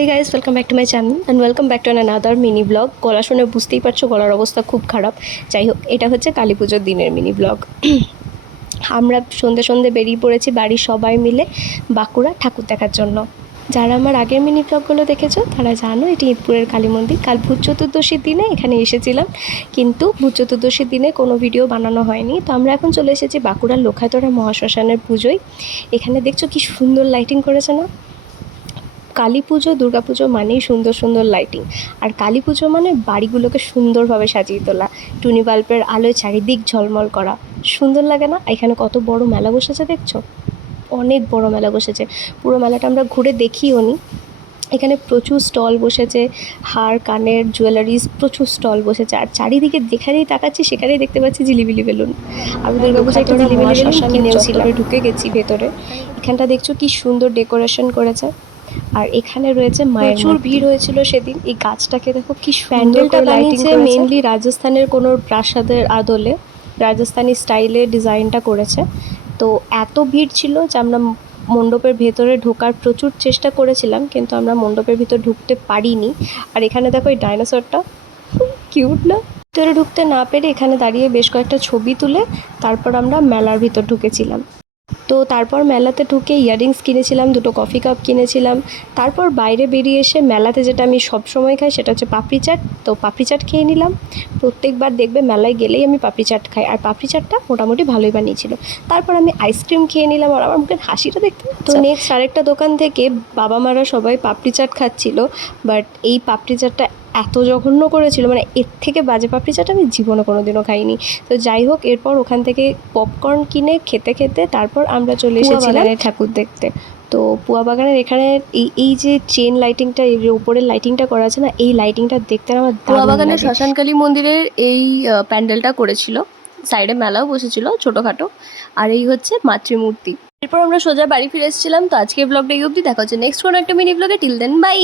Hey guys, welcome back to my channel and welcome back to another mini blog. গলা শুনে বুঝতেই পারছো গলার অবস্থা খুব খারাপ। যাই হোক, এটা হচ্ছে কালী পুজোর দিনের মিনি ব্লগ। আমরা সন্ধে সন্ধে বেরিয়ে পড়েছি বাড়ির সবাই মিলে বাঁকুড়া ঠাকুর দেখার জন্য। যারা আমার আগের মিনি ব্লগগুলো দেখেছো তারা জানো এটি ইঁদপুরের কালী মন্দির। কাল ভূত চতুর্দশীর দিনে এখানে এসেছিলাম, কিন্তু ভূত চতুর্দশীর দিনে কোনো ভিডিও বানানো হয়নি। তো আমরা এখন চলে এসেছি বাঁকুড়ার লোখাতড়া মহাশ্মশানের পুজোয়। এখানে দেখছো কি সুন্দর লাইটিং করেছে না? কালী পুজো দুর্গা পুজো মানেই সুন্দর সুন্দর লাইটিং, আর কালী পুজো মানে বাড়িগুলোকে সুন্দরভাবে সাজিয়ে তোলা, টুনি বাল্বের আলোয় চারিদিক ঝলমল করা। সুন্দর লাগে না? এখানে কত বড় মেলা বসেছে দেখছো, অনেক বড় মেলা বসেছে। পুরো মেলাটা আমরা ঘুরে দেখিও নি। এখানে প্রচুর স্টল বসেছে, হার কানের জুয়েলারিজ প্রচুর স্টল বসেছে, আর চারিদিকে যেখানেই তাকাচ্ছি সেখানেই দেখতে পাচ্ছি ঝিলিবিলি বেলুন। আমি দুর্গা পুজো একটা ঝিলিবিলি বেলুন কিনেওছিলাম। ঢুকে গেছি ভেতরে, এখানটা দেখছো কি সুন্দর ডেকোরেশন করেছে। আর এখানে রয়েছে মায়ের প্রচুর ভিড় হয়েছিল সেদিন। এই গাছটাকে দেখো কি প্যান্ডেলটা বানিয়েছে মেইনলি রাজস্থানের কোনো প্রাসাদের আদলে, রাজস্থানি স্টাইলে ডিজাইনটা করেছে। তো এত ভিড় ছিল যে আমরা মণ্ডপের ভেতরে ঢোকার প্রচুর চেষ্টা করেছিলাম, কিন্তু আমরা মণ্ডপের ভিতর ঢুকতে পারিনি। আর এখানে দেখো এই ডাইনোসরটা কিউট না? ভিতরে ঢুকতে না পেরে এখানে দাঁড়িয়ে বেশ কয়েকটা ছবি তুলে তারপর আমরা মেলার ভিতর ঢুকেছিলাম। তো তারপর মেলাতে ঢুকে ইয়াররিংস কিনেছিলাম, দুটো কফি কাপ কিনেছিলাম। তারপর বাইরে বেরিয়ে এসে মেলাতে যেটা আমি সব সময় খাই সেটা হচ্ছে পাপড়ি চাট। তো পাপড়ি চাট খেয়ে নিলাম। প্রত্যেকবার দেখবে মেলায় গেলেই আমি পাপড়ি চাট খাই, আর পাপড়ি চাটটা মোটামুটি ভালোই বানিয়েছিল। তারপর আমি আইসক্রিম খেয়ে নিলাম, আর আমার মুখের হাসিটা দেখতে। তো নেক্সট আরেকটা দোকান থেকে বাবা মারা সবাই পাপড়ি চাট খাচ্ছিল, বাট এই পাপড়ি চাটটা এত জঘন্য করেছিল, মানে এর থেকে বাজে পাপড়ি চাট আমি জীবনে কোনো দিনও খাইনি। তো যাই হোক, এরপর ওখান থেকে পপকর্ন কিনে খেতে খেতে তারপর আমরা চলে এসেছিলাম ঠাকুর দেখতে। তো পুয়া বাগানের এখানে এই যে চেন লাইটিংটা, এর উপরের লাইটিংটা করা আছে না, এই লাইটিংটা দেখতে আমার পুয়া বাগানের শ্মশানকালী মন্দিরের এই প্যান্ডেলটা করেছিল। সাইডে মেলাও বসেছিল ছোটোখাটো, আর এই হচ্ছে মাতৃমূর্তি। এরপর আমরা সোজা বাড়ি ফিরে এসেছিলাম। তো আজকের ব্লগটা এই অবধি, দেখা হচ্ছে নেক্সট কোনো একটা মিনি ব্লগে। Till then by.